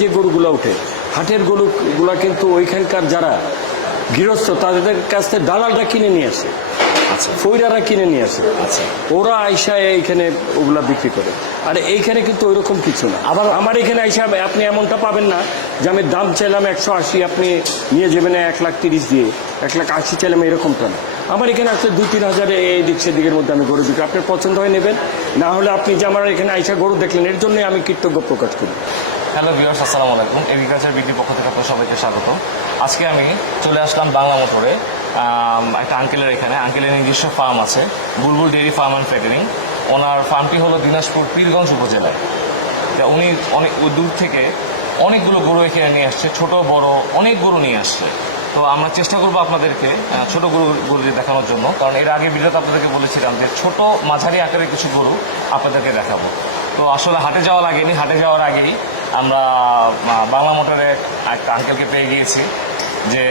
যে গরুগুলো ওঠে হাটের গরুগুলা কিন্তু ওইখানকার যারা গৃহস্থ তাদের কাছ থেকে দালালরা কিনে নিয়ে আসে, আচ্ছা ফৈরারা কিনে নিয়ে আসে, আচ্ছা ওরা আইসা এইখানে ওগুলা বিক্রি করে। আর এইখানে কিন্তু ওইরকম কিছু না। আবার আমার এখানে আইসা আপনি এমনটা পাবেন না যে আমি দাম চাইলাম 180, আপনি নিয়ে যাবেন 1,30,000 দিয়ে, 1,80,000 চাইলাম, এরকমটা না। আমার এখানে আসলে 2-3 হাজার এই দিক সেদিকের মধ্যে আমি গরু বিক্রি, আপনার পছন্দ হয় নেবেন, না হলে আপনি যে আমার এখানে আইসা গরু দেখলেন এর জন্যই আমি কৃতজ্ঞ প্রকাশ করি। হ্যালো ভিউয়ার্স, আসসালামু আলাইকুম। এগ্রিকালচার বিক্রির পক্ষ থেকে আপনাদের সবাইকে স্বাগত। আজকে আমি চলে আসলাম বাংলা মোটরে একটা আঙ্কেলের এখানে। আঙ্কেলের নিজস্ব ফার্ম আছে, বুলবুল ডেইরি ফার্ম অ্যান্ড ফ্যাটারিং। ওনার ফার্মটি হলো দিনাজপুর পীরগঞ্জ উপজেলায়। উনি অনেক দূর থেকে অনেকগুলো গরু এখানে নিয়ে আসছে, ছোট বড় অনেক গরু নিয়ে আসছে। তো আমরা চেষ্টা করবো আপনাদেরকে ছোট গরু দেখানোর জন্য, কারণ এর আগে ভিডিওতে আপনাদেরকে বলেছিলাম যে ছোট মাঝারি আকারের কিছু গরু আপনাদেরকে দেখাবো। তো আসলে হাটে যাওয়া লাগেনি, হাটে যাওয়ার আগেই আমরা বাংলা মোটরে একটা আঙ্কেলকে পেয়ে গিয়েছি যে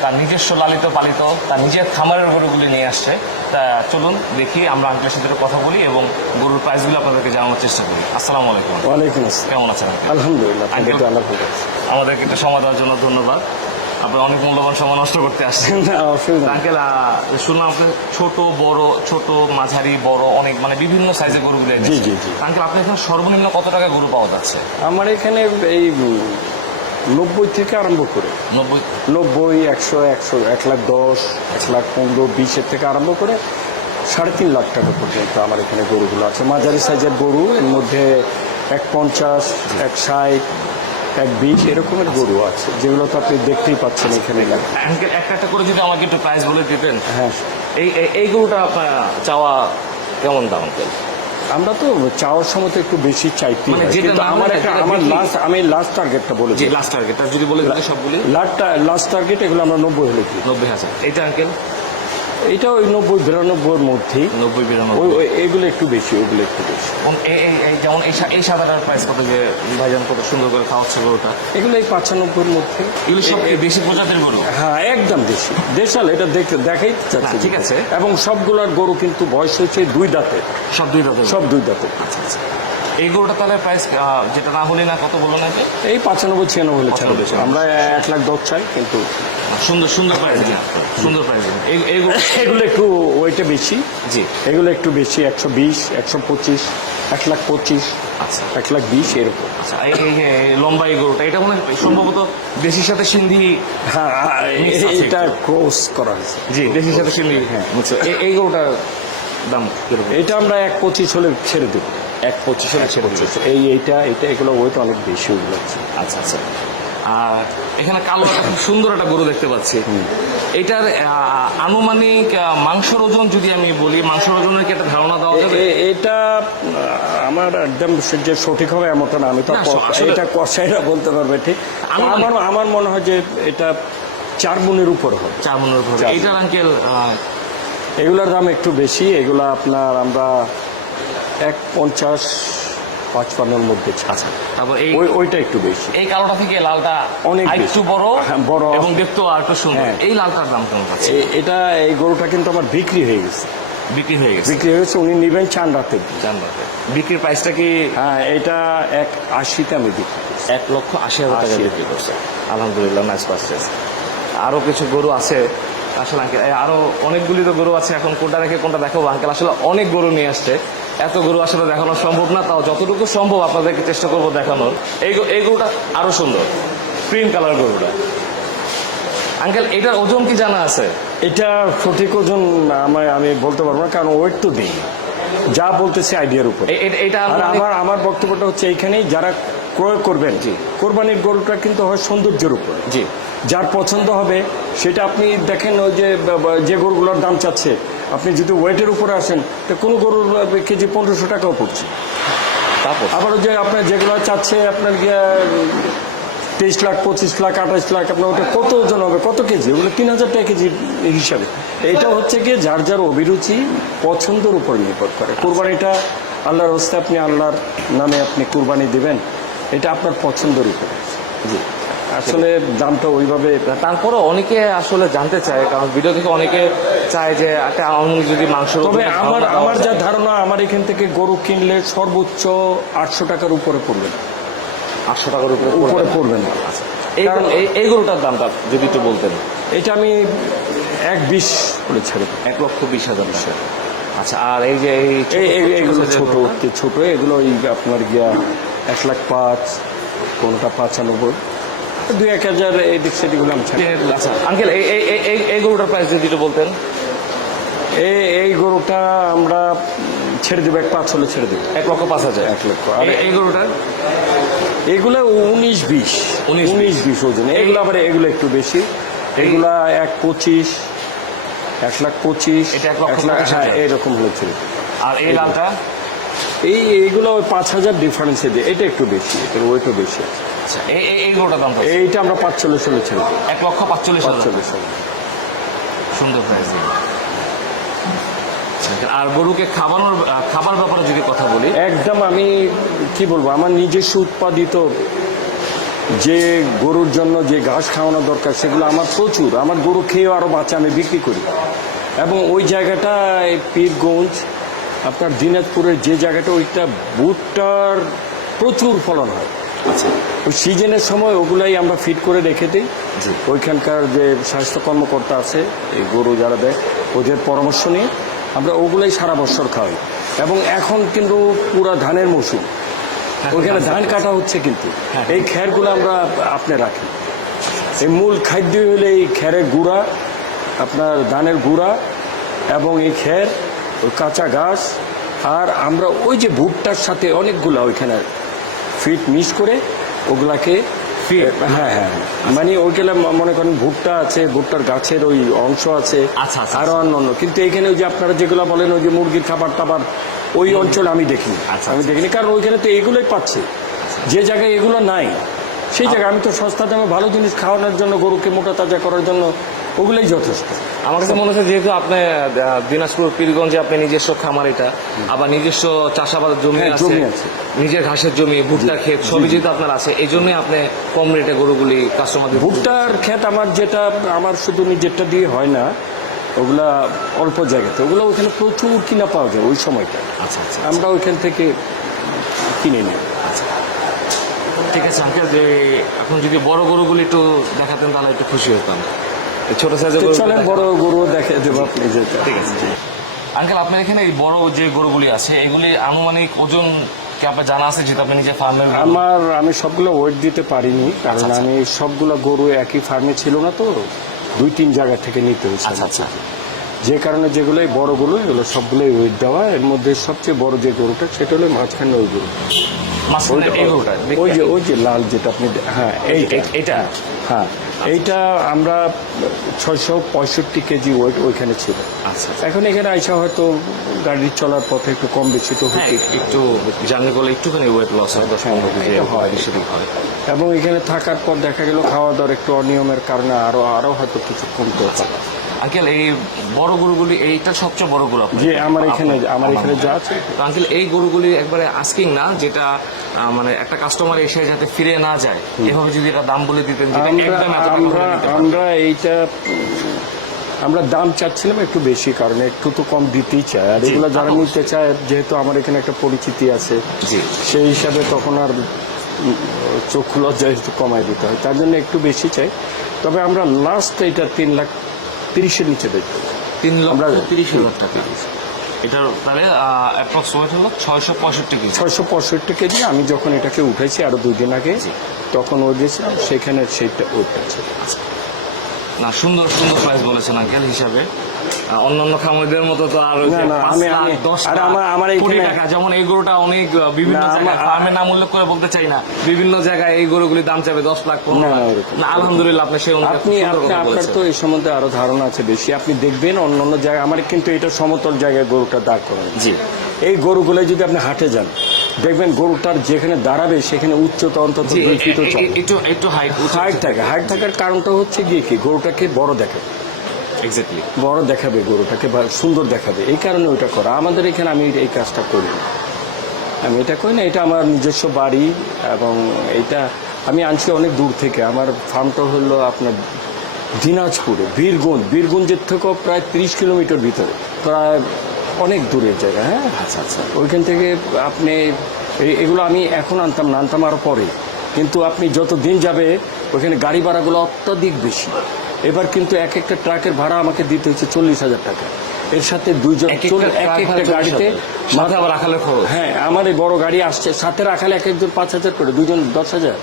তার নিজস্ব লালিত পালিত তার নিজের খামারের গরুগুলি নিয়ে আসছে। তা চলুন দেখি, আমরা আঙ্কেলের সাথে কথা বলি এবং গরুর প্রাইসগুলো আপনাদেরকে জানানোর চেষ্টা করি। আসসালামু আলাইকুম। ওয়ালাইকুম আসসালাম। কেমন আছেন আঙ্কেল? আলহামদুলিল্লাহ। আমাদেরকে একটু সময় দেওয়ার জন্য ধন্যবাদ। আপনার অনেক মূল্যবান সময় নষ্ট করতে আসছেন। আঙ্কেল, শুনলাম আপনি ছোট বড়, ছোট মাঝারি বড় অনেক মানে বিভিন্ন সাইজের গরুগুলো এনেছেন। জি। আঙ্কেল, আপনার এখানে সর্বনিম্ন কত টাকা গরু পাওয়া যাচ্ছে? আমার এখানে এই 90 থেকে আরম্ভ করে 90, 100, 1,10,000, 1,15,000, 20 থেকে আরম্ভ করে 3.5 লাখ টাকা পর্যন্ত আমার এখানে গরুগুলো আছে। মাঝারি সাইজের গরু, এর মধ্যে 150, 160, 120 এরকমের গরু আছে, যেগুলো তো আপনি দেখতেই পাচ্ছেন এখানে। আঙ্কেল, একটা করে যদি আমাকে একটু প্রাইস বলে দিতেন। হ্যাঁ, এই গরুটা আপনার চাওয়া কেমন দাম আঙ্কেল? আমরা তো চাওয়ার সময় তো একটু বেশি চাইতে, মানে যেটা কিন্তু আমার আমি লাস্ট টার্গেটটা বলে দিই। লাস্ট টার্গেট যদি বলে দিতেন সবগুলি। লাস্ট টার্গেট এগুলো আমরা 90 হলে কি 90,000। এটা আঙ্কেল? এটা ওই 90-92 মধ্যেই। 90-92 এগুলো একটু বেশি, ওগুলো একটু বেশি। যেমন এই সাদাটার প্রাইস কত? যে ভাইজান কত সুন্দর করে খাওয়াচ্ছে গরুটা। এগুলো এই 95-এর মধ্যে। এগুলো সব বেশি প্রজাতির গরু? হ্যাঁ, একদম দেশি, দেশাল। এটা দেখাই যাচ্ছে। ঠিক আছে। এবং সবগুলোর গরু কিন্তু বয়স হয়েছে 2 দাঁতে। সব 2 দাঁতে? সব 2 দাঁতে। আচ্ছা আচ্ছা। এই গরুটা তাহলে প্রাইস যেটা না হলে না কত বলো নাকি? এই 95-96 হলে ছাড়বে। আমরা 1,10,000 চাই, কিন্তু সুন্দর সুন্দর প্রাইস। সুন্দর প্রাইস। এগুলো একটু ওইটা বেশি। জি, এগুলো একটু বেশি, 120, 125, 1,25,000, আচ্ছা 1,20,000 এরকম। আচ্ছা। এই লম্বা এই গরুটা, এটা মনে হয় সম্ভবত দেশির সাথে সিন্ধি। হ্যাঁ, এটা ক্রস করা হয়েছে। জি, দেশির সাথে সিন্ধি। হ্যাঁ। এই গরুটার দাম কিরকম? এটা আমরা 1,25,000 হলে ছেড়ে দেবো। 1,25,000 হলে ছেড়ে দিচ্ছে। এইটা এগুলো ওয়েট অনেক বেশি ওগুলো আছে। আচ্ছা আচ্ছা। আর এখানে কালো একটা খুব সুন্দর একটা গরু দেখতে পাচ্ছি। এটার আনুমানিক মাংসের ওজন যদি আমি বলি, মাংসের ওজনের কি একটা ধারণা দেওয়া যাবে? এটা আমার একদম যে সঠিক হবে এমনটা না, আমি তো এটা কষাইরা বলতে পারবে ঠিক। আমার মনে হয় যে এটা 4 মণের উপর হবে। 4 মণের উপর। এইটার আঙ্কেল এগুলোর দাম একটু বেশি। এগুলো আপনার আমরা 1,50-55 মধ্যে ছাড়া। তারপর ওইটা একটু বেশি। এই কালোটা থেকে লালটা অনেক একটু বড় এবং দেখতেও আর একটু সুন্দর। হ্যাঁ। এই লালটার দাম কেমন আছে? এই গরুটা কিন্তু আমার বিক্রি হয়ে গেছে। বিক্রি হয়ে গেছে? উনি নেবেন চান রাতে। বিক্রির প্রাইসটা কি? হ্যাঁ, এটা 1,80,000 আমি বিক্রি করছি। 1,80,000 টাকা বিক্রি করছে। আলহামদুলিল্লাহ, নাইস পারচেজ। আরো কিছু গরু আছে আসলে আঙ্কেল, আরো অনেকগুলি তো গরু আছে। এখন কোনটা রেখে কোনটা দেখাবো আঙ্কেল? আসলে অনেক গরু নিয়ে আসছে, এত গরু আসলে দেখানো সম্ভব না, তাও যতটুকু সম্ভব আপনাদেরকে চেষ্টা করবো দেখানোর। এই গরুটা আরো সুন্দর, ক্রিম কালার গরুটা। আঙ্কেল, এটার ওজন কি জানা আছে? এটা সঠিক ওজন আমি বলতে পারবো না, কারণ ওয়েট তো দিই, যা বলতেছি আইডিয়ার উপর। এটা আমার বক্তব্যটা হচ্ছে এইখানেই, যারা ক্রয় করবেন, কোরবানির গরুটা কিন্তু হয় সৌন্দর্যের উপর। জি, যার পছন্দ হবে সেটা আপনি দেখেন। ওই যে গরুগুলোর দাম চাচ্ছে, আপনি যদি ওয়েটের উপরে আসেন তো কোনো গরুর কেজি 1,500 টাকাও পড়ছে। তারপর আবার যে আপনার যেগুলো চাচ্ছে আপনার 23 লাখ, 25 লাখ, 28 লাখ, আপনার ওটা কত ওজন হবে, কত কেজি? ওগুলো 3,000 টাকা কেজি হিসাবে। এটা হচ্ছে গিয়ে যার যার অভিরুচি, পছন্দের উপর নির্ভর করে। কোরবানিটা আল্লাহর হস্তে, আপনি আল্লাহর নামে আপনি কোরবানি দিবেন, এটা আপনার পছন্দের উপরে। জি, আসলে দামটা ওইভাবে। তারপরে অনেকে আসলে জানতে চায়, কারণ ভিডিও থেকে অনেকে চায় যে একটা আনুমানিক যদি মাংস। তবে আমার যা ধারণা, আমার এখান থেকে গরু কিনলে সর্বোচ্চ 800 টাকার উপরে পড়বে না। 800 টাকার উপরে উপরে পড়বে না। কারণ এই গরুটার দামটা যদি একটু বলতেন। এটা আমি 1.20 করে ছেড়ে দেবো। 1,20,000 টাকা। আচ্ছা, আর এই যে এগুলো ছোট এগুলো ওই আপনার গিয়া 1,05,000, কোনটা 95, 2-1,000 এদিক সেদিকগুলো আমি ছাড়ি। আচ্ছা আঙ্কেল, এই গরুটার প্রাইস যদি একটু বলতেন। এই গরুটা আমরা ছেড়ে দেবো, 1,05,000 হলে ছেড়ে দেবো। 1,05,000। 1 লক্ষ। আর এই গরুটার এগুলো 19-20 ওজন। এগুলো আবার এগুলো একটু বেশি, এগুলা 1,25,000, 1,25,000, এটা 1,25,000 হ্যাঁ এরকম হলে ছেড়ে দেবো। আর এই লালটা এইগুলো 5,000 ডিফারেন্সে দিয়ে, এটা একটু বেশি, এটার ওয়েটও বেশি আছে। আচ্ছা, এই গরুটার দাম এইটা আমরা 45 হলে ছেড়ে দেবো। 1,45,000। সুন্দর প্রাইস। আর গরুকে খাবার ব্যাপারে যদি কথা বলি, একদম আমি কি বলবো, আমার নিজস্ব উৎপাদিত যে গরুর জন্য যে ঘাস খাওয়ানো দরকার সেগুলো আমার প্রচুর। আমার গরু খেয়েও আরও বাঁচে, আমি বিক্রি করি। এবং ওই জায়গাটা পীরগঞ্জ, আপনার দিনাজপুরের যে জায়গাটা, ওইটা ভুট্টার প্রচুর ফলন হয়। আচ্ছা, ওই সিজনের সময় ওগুলাই আমরা ফিট করে রেখে দিই। জি। ওইখানকার যে স্বাস্থ্য কর্মকর্তা আছে, এই গরু যারা দেয়, ওদের পরামর্শ নিয়ে আমরা ওগুলাই সারা বছর খাওয়াই। এবং এখন কিন্তু পুরা ধানের মৌসুম, ওইখানে ধান কাটা হচ্ছে, কিন্তু এই খ্যারগুলো আমরা আপনি রাখি। এই মূল খাদ্য হলে এই খ্যারের গুঁড়া, আপনার ধানের গুঁড়া এবং এই খ্যার, ওই কাঁচা ঘাস, আর আমরা ওই যে ভুট্টার সাথে অনেকগুলা ওইখানে ফিট মিক্স করে ওগুলাকে হ্যাঁ মানে ওইগুলা মনে করেন ভুট্টা আছে, ভুট্টার গাছের ওই অংশ আছে, আচ্ছা, আচ্ছা, আরো অন্য। কিন্তু এখানে ওই যে আপনারা যেগুলো বলেন ওই যে মুরগির খাবার টাবার, ওই অঞ্চলে আমি দেখিনি। আচ্ছা, আমি দেখিনি, কারণ ওইখানে তো এগুলোই পাচ্ছে। যে জায়গায় এগুলো নাই সেই জায়গায় আমি তো সস্তা দামে ভালো জিনিস খাওয়ানোর জন্য, গরুকে মোটা তাজা করার জন্য ওগুলোই যথেষ্ট। আমার কাছে মনে হচ্ছে যেহেতু আপনি দিনাজপুর পীরগঞ্জে আপনি নিজস্ব খামার, এটা আবার নিজস্ব চাষাবাদের জমি হ্যাঁ, আছে, জমি আছে। নিজের ঘাসের জমি, ভুট্টা ক্ষেত সবই যেহেতু আপনার আছে, এই জন্যই আপনি কম রেটে গরুগুলি কাস্টমারদের। ভুট্টার ক্ষেত আমার যেটা, আমার শুধু নিজেরটা দিয়ে হয় না, ওগুলা অল্প জায়গাতে, ওগুলো ওইখানে প্রচুর কিনা পাওয়া যায় ওই সময়টা। আচ্ছা আচ্ছা, আমরা ওইখান থেকে কিনে নিই। ঠিক আছে আঙ্কেল, যে এখন যদি বড় গরুগুলি একটু দেখাতেন তাহলে একটু খুশি হতাম। এই ছোট সাইজের তো গরু চলেন বড় গরু দেখে দেবো আপনি যেটা। ঠিক আছে। আঙ্কেল, আপনার এখানে এই বড় যে গরুগুলি আছে, এগুলি আনুমানিক ওজন কি আপনার জানা আছে, যেটা আপনি নিজে ফার্মের? আমি সবগুলো ওয়েট দিতে পারিনি, কারণ আচ্ছা। আমি সবগুলো গরু একই ফার্মে ছিল না, তো 2-3 জায়গা থেকে নিতে হয়েছে। আচ্ছা আচ্ছা, যে কারণে যেগুলোই বড়গুলো, এগুলো সবগুলোই ওয়েট দেওয়া। এর মধ্যে সবচেয়ে বড় যে গরুটা সেটা হলো মাঝখানে ওই গরু, ওই যে লাল যেটা আপনি, হ্যাঁ এটা হ্যাঁ, এইটা আমরা 665 কেজি ওয়েট ওইখানে ছিল। আচ্ছা, এখন এখানে আইসা হয়তো গাড়ি চলার পথে একটু কম বেশি তো হ্যাঁ, হতে, একটু জার্নি করলে একটুখানি ওয়েট লস হয়, 10-15 কেজি এটা হয়। বেশি হয়। এবং এখানে থাকার পর দেখা গেল খাওয়া দাওয়ার একটু অনিয়মের কারণে আরো হয়তো কিছু কমতে পারে। আঙ্কেল, এই বড় গরুগুলি, এইটা সবচেয়ে বড় গরু আপনার? যে আমার এখানে যা আছে। তো আঙ্কেল, এই গরুগুলি একবারে আস্কিং না, যেটা মানে একটা কাস্টমার এসে যাতে ফিরে না যায়, এভাবে যদি এটা দাম বলে দিতেন, যেটা একদম এত টাকা হলে দিতে পারবেন। আমরা এইটা আমরা দাম চাচ্ছিলাম একটু বেশি, কারণ একটু তো কম দিতেই চায়। আর এগুলো যারা নিতে চায়, যেহেতু আমার এখানে একটা পরিচিতি আছে, জি, সেই হিসাবে তখন আর চক্ষু লজ্জা একটু কমাই দিতে হয়, তার জন্য একটু বেশি চাই। তবে আমরা লাস্ট এটা 3,30,000 নিচে দেখবো। 3,30,000 টাকা। এটার তাহলে অ্যাপ্রক্সিমেট হলো 665 কেজি। 665 কেজি। আমি যখন এটাকে উঠেছি আরো 2 দিন আগে, তখন ওই গেছিলাম, সেখানে সেইটা ওইটা ছিল। না, সুন্দর সুন্দর প্রাইস বলেছেন আঙ্কেল হিসাবে। অন্যান্য খামারিদের মতো তো আর না, না, 5 আমি- লাখ, আমি- 10 আর লাখ, আমার 20 এইখানে- টাকা, যেমন এই গরুটা অনেক বিভিন্ন না, জায়গায়, ফার্মের নাম উল্লেখ করে বলতে চাই না, বিভিন্ন জায়গায় এই গরুগুলির দাম চাবে 10 লাখ, 15 না, লাখ। ওরকম। না, আলহামদুলিল্লাহ আপনি সেই অনুযায়ী খুব সুন্দর কথা আপনার বলেছেন। তো এই সম্বন্ধে আরো ধারণা আছে বেশি। আপনি দেখবেন অন্যান্য জায়গায়, আমার কিন্তু এটা সমতল জায়গায় গরুটা দাঁড় করানো। জি, এই গরুগুলো যদি আপনি হাটে যান, দেখবেন গরুটার যেখানে দাঁড়াবে সেখানে উচ্চতা অন্তত জি, 2 ফিটও চলে। একটু হাইট থাকে। হাইট থাকার কারণটা হচ্ছে গিয়ে কি, গরুটাকে বড় দেখাবে, এক্স্যাক্টলি বড় দেখাবে গরুটাকে, বা সুন্দর দেখাবে, এই কারণে ওইটা করা। আমাদের এখানে আমি এই কাজটা করি না, আমি এটা করি না। এটা আমার নিজস্ব বাড়ি, এবং এটা আমি আনছি অনেক দূর থেকে। আমার ফার্মটা হলো আপনার দিনাজপুরে, বীরগঞ্জের থেকেও প্রায় 30 কিলোমিটার ভিতরে, প্রায় অনেক দূরের জায়গা। হ্যাঁ, আচ্ছা আচ্ছা, ওইখান থেকে আপনি এগুলো আমি এখন আনতাম না, আনতাম আরো পরে, কিন্তু আপনি যত দিন যাবে ওখানে গাড়ি ভাড়াগুলো অত্যাধিক বেশি। এবার কিন্তু এক একটা ট্রাকের ভাড়া আমাকে দিতে হচ্ছে 40,000 টাকা। এর সাথে দুইজন এক একটা গাড়িতে সাথে আবার রাখালে খরচ। হ্যাঁ, আমার এই বড় গাড়ি আসছে, সাথে রাখালে এক একজন 5,000 করে, দুজন 10,000,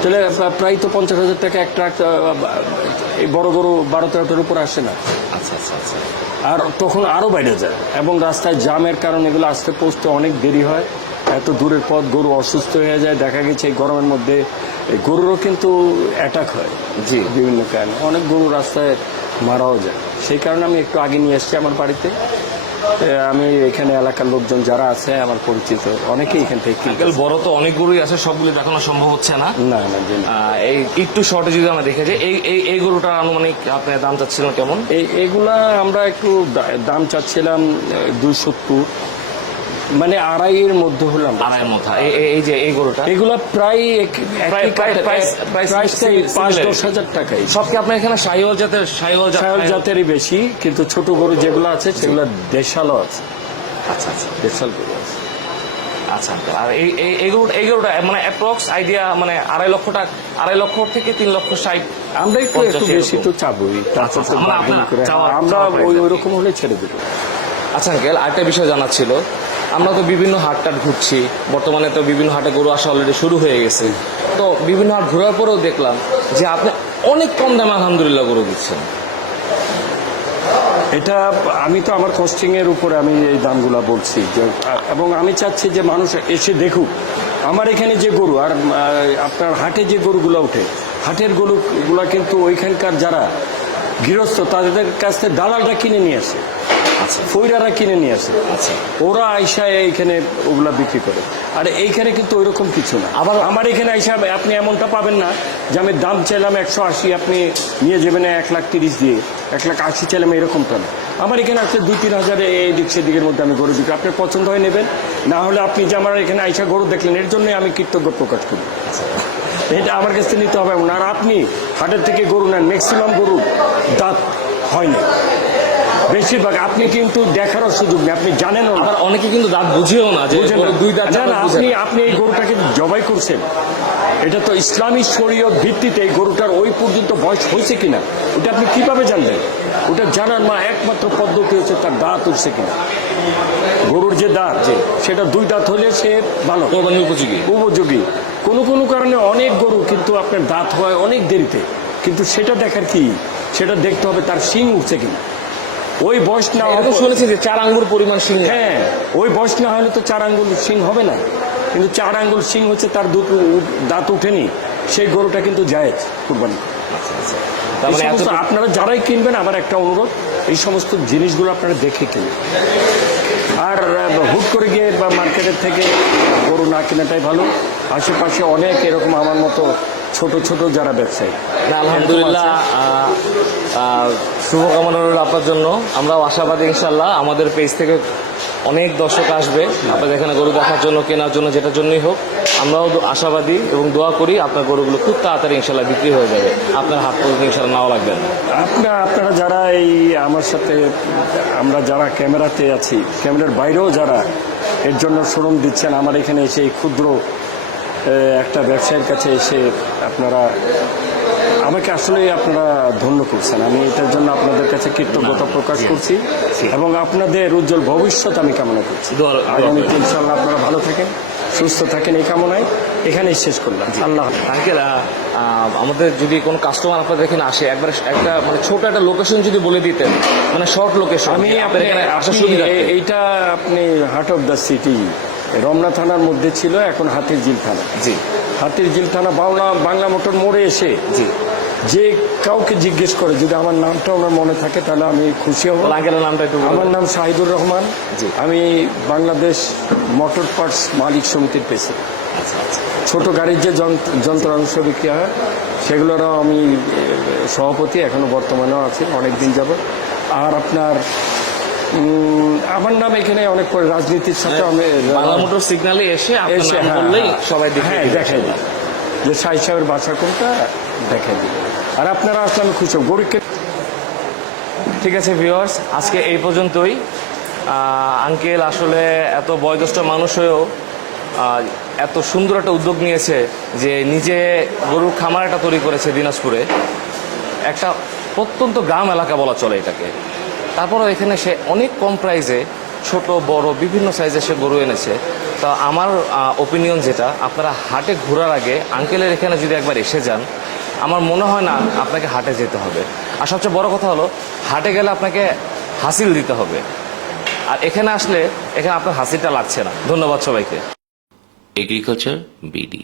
তাহলে প্রায় তো 50,000 টাকা এক ট্রাক। এই বড় বড় 12-13টার উপর আসে না। আচ্ছা আচ্ছা আচ্ছা। আর তখন আরও বাইরে যায়, এবং রাস্তায় জামের কারণে এগুলো আসতে পৌঁছতে অনেক দেরি হয়। এত দূরের পথ, গরু অসুস্থ হয়ে যায়। দেখা গেছে এই গরমের মধ্যে এই গরুরও কিন্তু অ্যাটাক হয় জি। বিভিন্ন কারণে, অনেক গরু রাস্তায় মারাও যায়। সেই কারণে আমি একটু আগে নিয়ে এসেছি আমার বাড়িতে। আমি এখানে এলাকার লোকজন যারা আছে আমার পরিচিত, অনেকেই এখান থেকে কিনতে। আঙ্কেল বড় তো অনেক গরুই আছে, সবগুলো দেখানো সম্ভব হচ্ছে না। না না, জি না। এই একটু শর্টে যদি আমরা দেখে যাই, এই গরুটার আনুমানিক আপনার দাম চাচ্ছিলেন কেমন? এগুলা আমরা একটু দাম চাচ্ছিলাম 270, মানে আড়াইয়ের মধ্যে হলাম। আড়াইয়ের মধ্যে এই যে এই গরুটা, এগুলা প্রায় প্রাইস 5-10,000 টাকাই। সব কি আপনার এখানে শাহিওয়াল জাতের? শাহিওয়াল জাতেরই বেশি, কিন্তু ছোট গরু যেগুলো আছে সেগুলো দেশালও আছে। আচ্ছা আচ্ছা দেশাল গরু আছে। আচ্ছা। আর এই গরুটা মানে অ্যাপ্রক্স আইডিয়া মানে 2.5 লক্ষ টাকা, 2.5 লক্ষ থেকে 3,60,000। আমরা একটু বেশি তো চাবই, তারপর তো মানে bargain আপনার করে চাওয়ার- আমরা চাওয়ার price ওই রকম হলে ছেড়ে দেবো। আচ্ছা আঙ্কেল, আরেকটা বিষয় জানার ছিল। আমরা তো বিভিন্ন হাট টাট ঘুরছি, বর্তমানে তো বিভিন্ন হাটে গরু আসা অলরেডি শুরু হয়ে গেছে। তো বিভিন্ন হাট ঘোরার পরেও দেখলাম যে আপনি অনেক কম দামে আলহামদুলিল্লাহ গরু দিচ্ছেন। এটা আমি তো আমার কস্টিং এর উপরে আমি এই দামগুলা বলছি যে, এবং আমি চাচ্ছি যে মানুষ এসে দেখুক আমার এখানে যে গরু, আর আপনার হাটে যে গরুগুলো ওঠে, হাটের গরুগুলা কিন্তু ওইখানকার যারা গৃহস্থ তাদের কাছ থেকে দালালরা কিনে নিয়ে আসে, আচ্ছা ফৈরারা কিনে নিয়ে আসে। আচ্ছা। ওরা আইসা এইখানে ওগুলা বিক্রি করে। আর এইখানে কিন্তু ওইরকম কিছু না। আবার আমার এখানে আইসা আপনি এমনটা পাবেন না যে আমি দাম চাইলাম 180, আপনি নিয়ে যাবেন 1,30,000 দিয়ে, 1,80,000 চাইলাম, এরকমটা না। আমার এখানে আসলে 2-3 হাজারে এদিক সেদিকের মধ্যে আমি গরু বিক্রি, আপনার পছন্দ হয় নেবেন, না হলে আপনি যে আমার এখানে আইসা গরু দেখলেন এর জন্যই আমি কৃতজ্ঞ প্রকাশ করি। এটা আমার কাছ থেকে নিতে হবে না। আর আপনি হাটের থেকে গরু নেন, ম্যাক্সিমাম গরু দাঁত হয় না, বেশিরভাগ আপনি কিন্তু দেখারও সুযোগ নেই, আপনি জানেন না। আবার অনেকে কিন্তু দাঁত বুঝেও না যে বুঝেন না। গরু 2 দাঁত না, না, বুঝে না। আপনি এই গরুটাকে জবাই করছেন, এটা তো ইসলামী শরীয়ত ভিত্তিতে এই গরুটার ওই পর্যন্ত বয়স হয়েছে কিনা ওটা আপনি কিভাবে জানবেন? ওটা জানার মা একমাত্র পদ্ধতি হচ্ছে তার দাঁত উঠছে কিনা। গরুর যে দাঁত, সেটা 2 দাঁত হলে সে ভালো, কোরবানি উপযোগী। উপযোগী। কোনো কারণে অনেক গরু কিন্তু আপনার দাঁত হয় অনেক দেরিতে, কিন্তু সেটা দেখার কি, সেটা দেখতে হবে তার শিং উঠছে কিনা। ওই বয়স না এরকম শুনেছি যে 4 আঙ্গুর পরিমাণ শিং। হ্যাঁ, ওই বয়স না হলে তো 4 আঙ্গুল শিং হবে না, কিন্তু 4 আঙ্গুল শিং হচ্ছে তার দাঁত উঠেনি, সেই গরুটা কিন্তু জায়েজ কুরবানি। তার এই মানে সমস্ত এত- আপনারা যারাই কিনবেন আমার একটা অনুরোধ, এই সমস্ত জিনিসগুলো আপনারা দেখে কিনবেন। আর হুট করে গিয়ে বা মার্কেটের থেকে গরু না কেনাটাই ভালো। আশেপাশে অনেক এরকম আমার মতো ছোট ছোট যারা ব্যবসায়ী, না, আলহামদুলিল্লাহ, শুভকামনা রইল আপনার জন্য। আমরাও আশাবাদী ইনশাল্লাহ আমাদের পেজ থেকে অনেক দর্শক আসবে আপনাদের এখানে গরু দেখার জন্য, কেনার জন্য, যেটার জন্যই হোক। আমরাও আশাবাদী এবং দোয়া করি আপনার গরুগুলো খুব তাড়াতাড়ি ইনশাল্লাহ বিক্রি হয়ে যাবে, আপনার হাত পর্যন্ত ইনশাল্লাহ নাও লাগবে না। আপনারা যারা এই আমার সাথে, আমরা যারা ক্যামেরাতে আছি, ক্যামেরার বাইরেও যারা এর জন্য শ্রম দিচ্ছেন, আমার এখানে এসে এই ক্ষুদ্র একটা ব্যবসায়ীর কাছে এসে আপনারা আমাকে আসলে আপনারা ধন্য করছেন। আমি এটার জন্য আপনাদের কাছে কৃতজ্ঞতা প্রকাশ করছি এবং আপনাদের উজ্জ্বল ভবিষ্যৎ আমি কামনা করছি। আগামীতে ইনশাআল্লাহ আপনারা ভালো থাকেন, সুস্থ থাকেন, এই কামনায় এখানেই শেষ করলাম। আল্লাহ হাফেজ। আঙ্কেল, আমাদের যদি কোনো কাস্টমার আপনাদের এখানে আসে, একবার একটা মানে ছোট একটা লোকেশন যদি বলে দিতেন, মানে শর্ট লোকেশন, আমি আপনাদের এখানে আসার সুবিধা। এইটা আপনি heart of the city Ramna থানার মধ্যে ছিল, এখন হাতির ঝিল থানা। জি। হাতির ঝিল থানা বাংলা মোটর মোড়ে এসে জি। যে কাউকে জিজ্ঞেস করে যদি আমার নামটা ওনার মনে থাকে তাহলে আমি খুশি হব। আঙ্কেলের নামটা একটু বলুন। আমার নাম শাহিদুর রহমান। জি। আমি বাংলাদেশ মোটর পার্টস মালিক সমিতির প্রেসিডেন্ট। আচ্ছা আচ্ছা। ছোট গাড়ির যে যন্ত্রাংশ বিক্রি হয় সেগুলোরও আমি সভাপতি, এখনো বর্তমানেও আছি অনেক দিন যাবত। আর আপনার আমার নাম এখানে অনেক পরে রাজনীতির সাথে আমি বাংলা মোটর সিগন্যালে এসে আপনার এসে, নাম হ্যাঁ, বললেই হ্যাঁ, সবাই হ্যাঁ, দেখাই দিই যে শাহী সাহেবের বাসা কোনটা, দেখাই দিই। আর আপনারা আসলে আমি খুশি হব। গরিবকে ঠিক আছে ভিউয়ার্স, আজকে এই পর্যন্তই। আঙ্কেল আসলে এত বয়োজ্যেষ্ঠ মানুষ হয়েও এত সুন্দর একটা উদ্যোগ নিয়েছে যে নিজে গরুর খামার একটা তৈরি করেছে দিনাজপুরে, একটা প্রত্যন্ত গ্রাম এলাকা বলা চলে এটাকে। তারপরেও এখানে সে অনেক কম প্রাইসে ছোট বড় বিভিন্ন সাইজে সে গরু এনেছে। তা আমার ওপিনিয়ন যেটা, আপনারা হাটে ঘোরার আগে আঙ্কেলের এখানে যদি একবার এসে যান, আমার মনে হয় না আপনাকে হাটে যেতে হবে। আর সবচেয়ে বড় কথা হলো, হাটে গেলে আপনাকে হাসিল দিতে হবে, আর এখানে আসলে এখানে আপনার হাসিটা লাগছে না। ধন্যবাদ সবাইকে। Agriculture BD.